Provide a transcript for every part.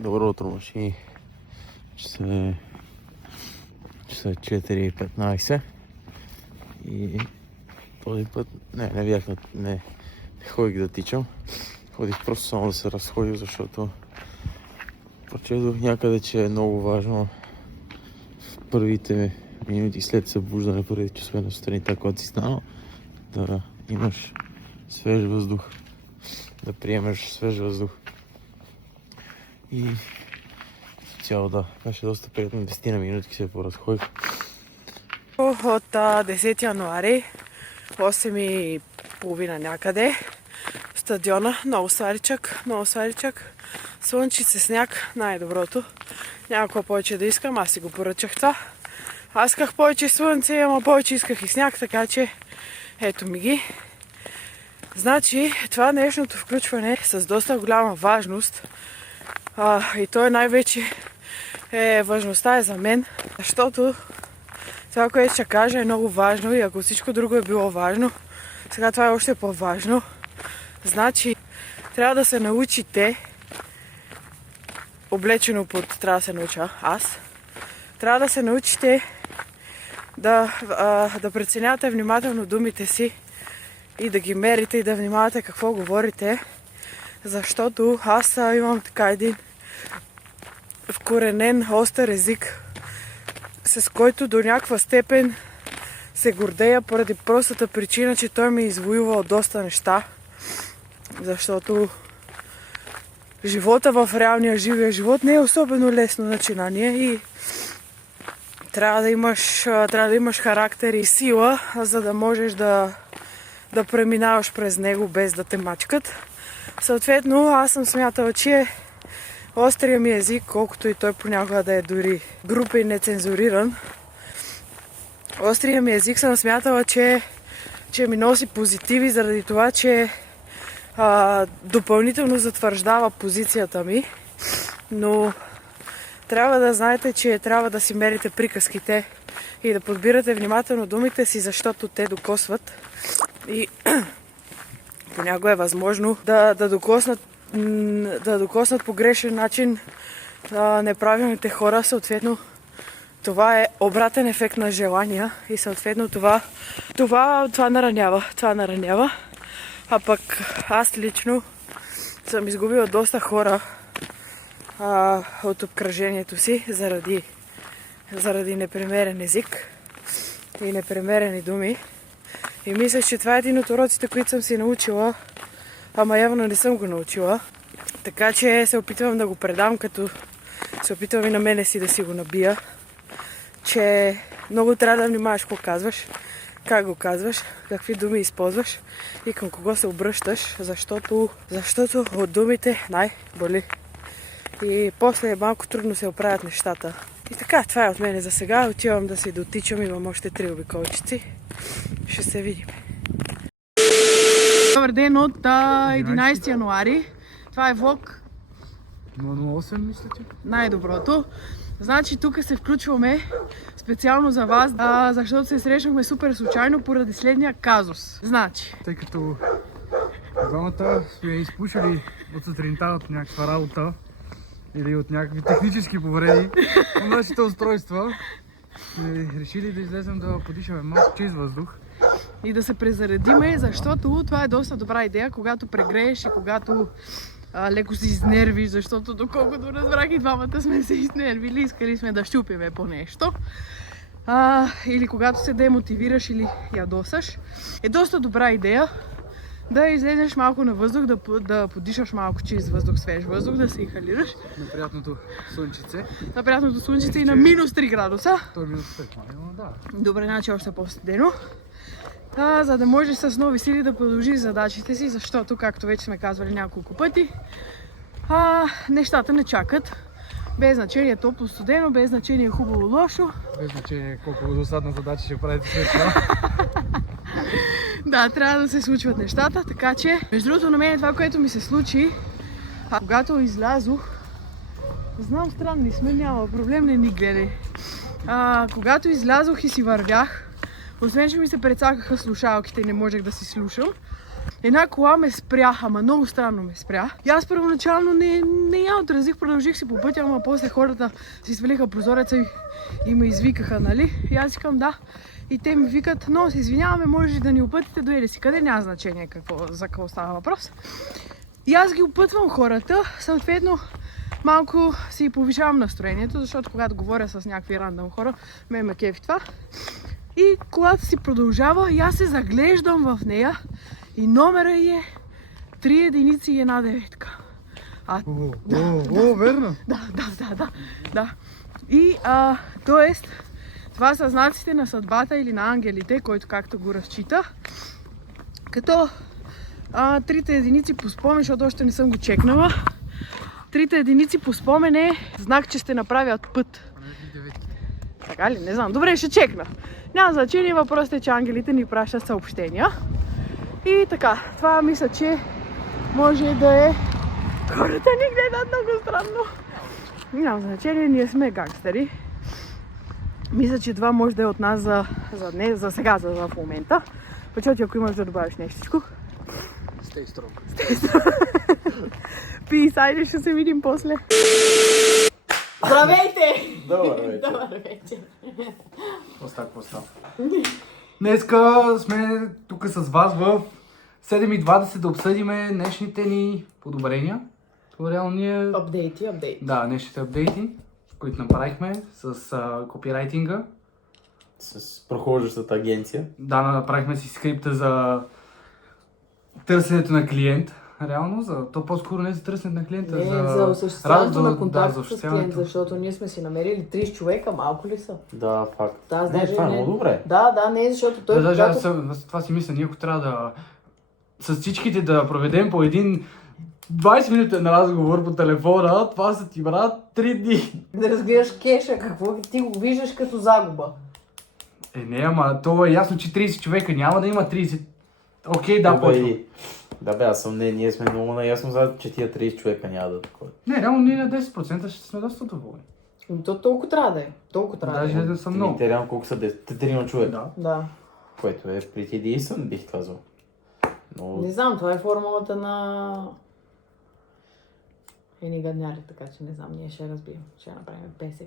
Добро утро, машини. Часа е 4:15 и този път не ходих да тичам. Ходих просто само да се разходих, защото прочетох някъде, че е много важно в първите минути след събуждане, преди часове на сутринта, когато си станал, да имаш свеж въздух, да приемеш свеж въздух. И цяло да, беше доста приятно, 10 на минутки се поразходих. От 10 януари, 8:30 някъде, стадиона, много сваричък, слънчице, сняг, най-доброто. Няма какво повече да искам, аз си го поръчах това. Аз исках повече слънце, ама повече исках и сняг, така че ето ми ги. Значи, това днешното включване е с доста голяма важност. И то е най-вече важността е за мен, защото това, което ще кажа, е много важно и ако всичко друго е било важно, сега това е още по-важно. Значи, трябва да се научите, облечено под трябва да се науча аз, трябва да се научите да преценявате внимателно думите си и да ги мерите и да внимавате какво говорите, защото аз имам така един вкоренен остър език, с който до някаква степен се гордея поради простата причина, че той ми е извоювал доста неща, защото живота в живия живот не е особено лесно начинание и трябва да имаш характер и сила, за да можеш да преминаваш през него без да те мачкат. Съответно, аз съм смятала, че острия ми език, колкото и той понякога да е дори груб и нецензуриран, острия ми език съм смятала, че ми носи позитиви заради това, че допълнително затвърждава позицията ми, но трябва да знаете, че трябва да си мерите приказките и да подбирате внимателно думите си, защото те докосват и понякога е възможно да докоснат по грешен начин неправилните хора. Съответно, това е обратен ефект на желания и съответно това наранява. А пък аз лично съм изгубила доста хора от обкръжението си заради непремерен език и непремерени думи. И мисля, че това е един от уроците, които съм си научила, ама явно не съм го научила. Така че се опитвам да го предам, като се опитвам и на мене си да си го набия, че много трябва да внимаваш какво казваш, как го казваш, какви думи използваш и към кого се обръщаш, защото от думите най-боли. И после малко трудно се оправят нещата. И така, това е от мене за сега. Отивам да си дотичам, имам още 3 обиколчици. Ще се видим. Добър ден от 11 януари. Това е влог 008, мисля, че. най-доброто. Значи тук се включваме специално за вас, защото се срещнахме супер случайно поради следния казус. Значи, Тъй като двамата сме изпушили от сутринта от някаква работа или от някакви технически повреди на нашите устройства, сме решили да излезем да подишаме малко чист въздух. и да се презаредиме, защото това е доста добра идея, когато прегрееш и когато леко се изнервиш, защото доколкото разбрах и двамата сме се изнервили, искали сме да щупиме по нещо. Или когато се демотивираш или ядосаш, е доста добра идея да излезеш малко на въздух, да подишаш малко чист въздух, свеж въздух, да се инхалираш. На приятното слънчице. На приятното слънчице и на минус 3 градуса. Той е минус 5, но да. Добре, значи още по-студено. За да можеш с нови сили да продължиш задачите си, защото, както вече сме казвали няколко пъти, нещата не чакат. Без значение топло, студено, без значение хубаво, лошо. Без значение колко досадна задача ще правите след това. Да, трябва да се случват нещата, така че, между другото, на мен това, което ми се случи, когато излязох, знам, странни сме, няма проблем, не ни гледай. Когато излязох и си вървях, освен че ми се прецакаха слушалките и не можех да си слушам, Една кола ме спря, ама много странно ме спря. И аз първоначално не я отразих, продължих си по пътя, ама после хората си свалиха прозореца и ме извикаха, нали? И аз викам да. И те ми викат, но се извиняваме, може ли да ни опътите до еди си къде, няма значение за какво става въпрос. И аз ги опътвам хората, съответно малко си повишавам настроението, защото когато говоря с някакви рандъм хора, ме кефи това. И колата си продължава и аз се заглеждам в нея и номера ѝ е 3 единици и 1 деветка. Верно. Да. И т.е. това са знаците на съдбата или на ангелите, който както го разчита. Като 3 единици по спомен, защото още не съм го чекнала. 3 единици по спомен е знак, че сте направят път. Така ли? Не знам. Добре, ще чекна. Няма значение, въпросът е, че ангелите ни пращат съобщения. И така, това мисля, че може да е... Хората ни гледат много странно. Няма значение, ние сме гангстери. Мисля, че това може да е от нас за днес, за сега, в момента. Почети, ако имаш да добавиш нещичко. Stay strong. Peace, айде, ще се видим после. Здравейте! Добър вечер. Какво Днеска сме тук с вас в 7:20 да обсъдиме днешните ни подобрения. Това реално ние... Апдейти. Да, днешните апдейти, които направихме с копирайтинга. С прохождащата агенция. Да, направихме си скрипта за търсенето на клиент. Реално, то по-скоро не за търсенето на клиента, за осъществяването на контакт да, с клиент, защото ние сме си намерили 30 човека, малко ли са? Да, факт. Да, това е много добре. Да, не, защото той... Даже аз това си мисля, ние ако трябва да... С всичките да проведем по един 20 минути на разговор по телефона, това са ти брат 3 дни. Да разгледаш кеша, какво ти го виждаш като загуба. Не, ама то е ясно, че 30 човека няма да има 30... Окей, да, почва. Да бе, ние сме много наясно, че тия 30 човека няма да такова. Не, реално ние на 10% ще сме доста доволни. То толкова трябва да е. Даже да съм много. Те реално колко са 3 човека. Да. Което е pretty decent, бих казал. Но... Не знам, това е формулата на... Едни гадняри, така че не знам, ние ще разбием. Ще направим 50%.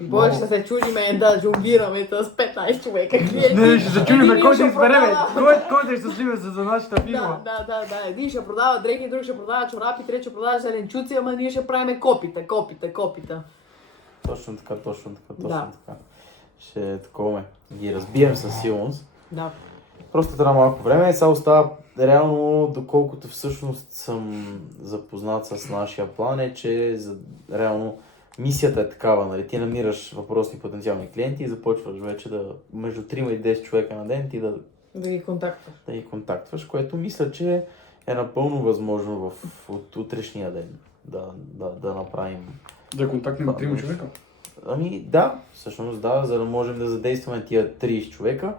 И повече ще се чудиме да жонглираме с 15 човека клиенти. Не, ще се чудиме кой ще избереме. Кой да ще щастливе за нашата фирма. Да. Един ще продава дрехи, друг ще продава чорапи, трети ще продава зеленчуци, ама ние ще правим копита. Точно така. Ще таковаме. Ги разбием със сигурност. Да. Просто трябва малко време. Сега остава реално, доколкото всъщност съм запознат с нашия план, е, че реално мисията е такава, нали? Ти намираш въпросни потенциални клиенти и започваш вече между 3 и 10 човека на ден ти да ги контактваш. Да ги контактваш, което мисля, че е напълно възможно от утрешния ден да направим. Да контактнем 3 човека? Ами да, всъщност да, за да можем да задействаме тия 30 човека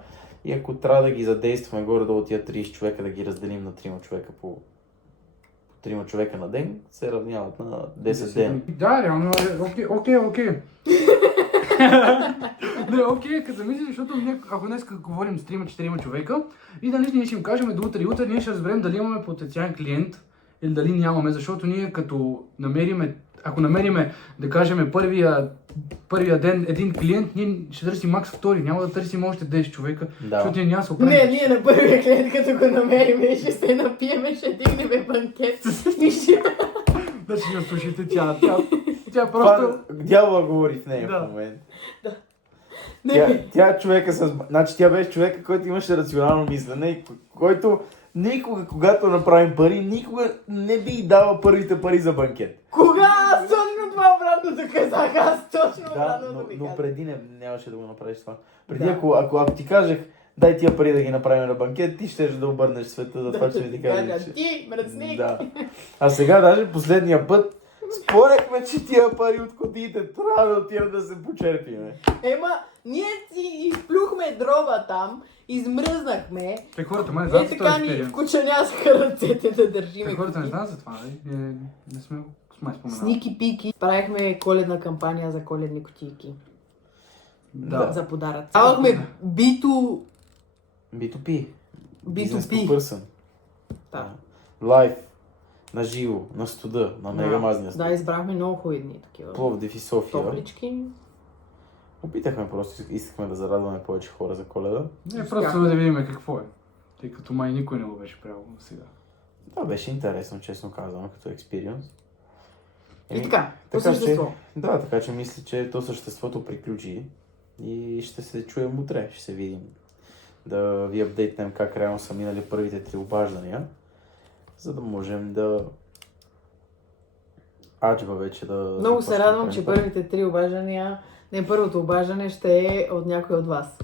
и ако трябва да ги задействаме горе-долу тия 30 човека, да ги разделим на 3 човека по 3 човека на ден, се равняват на 10 дена. Да, реално е окей. Не, окей, като мислиш, защото ако днес говорим с 3-4 човека и дали ние ще им кажем до утре ние ще разберем дали имаме потенциален клиент или дали нямаме, защото ние като ако намериме, да кажем, първия ден един клиент, ние ще търсим макс втори, няма да търсим още 10 човека, защото ние няма се оправим. Не, ние на първия клиент, като го намериме, ще се напиеме, ще дигнем банкет и ще... Да ще я слушайте, тя просто... Дявола говори в нея в момента. Да. Тя човека значи тя беше човека, който имаше рационално мислене, който никога, когато направим пари, никога не би дала първите пари за банкет. Кога? Аз точно това обратното казах, но преди нямаше да го направиш това. Преди ако ти кажех, дай тия пари да ги направим на банкет, ти щеш да обърнеш света за това, че не ти кажеш. Ти, мръсник! Да. А сега даже последния път спорехме, че тия пари от кутиите трябва да отидат да се почерпиме. Ние си изплюхме дрова там, измръзнахме. Те хората ме не знаят за това експеримент. Така ни вкучанясаха ръцете да държиме. Те хората не знаят за това, не сме споменали. Сники пики. Правихме коледна кампания за коледни кутийки. Да. За подаръци. Давахме B2... B2P. Business to B2B. person. Да. Лайв, на живо, на студа, на мегамазния студ. Да, избрахме много хубави дни такива. Пловдив и София. Топлички. Опитахме просто, искахме да зарадваме повече хора за Коледа. Не, просто да видим какво е. Тъй като май никой не го беше правил сега. Това беше интересно, честно казано, като експириенс. И така, по така същество. Да, така че мисля, че то съществото приключи и ще се чуем утре, ще се видим. Да ви апдейтнем как реално са минали първите 3 обаждания, за да можем да аджва вече да... Много се радвам, че първите 3 обаждания, не първото обаждане ще е от някой от вас.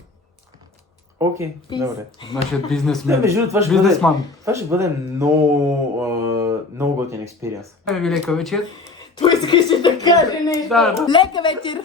Окей, Peace. добре. Нашият бизнесмен. Между другото, това ще бъде, Бизнесман. това ще бъде много готин експириенс. Ами ви лека вечер. Той искаше да каже нещо. Да. Лека вечер!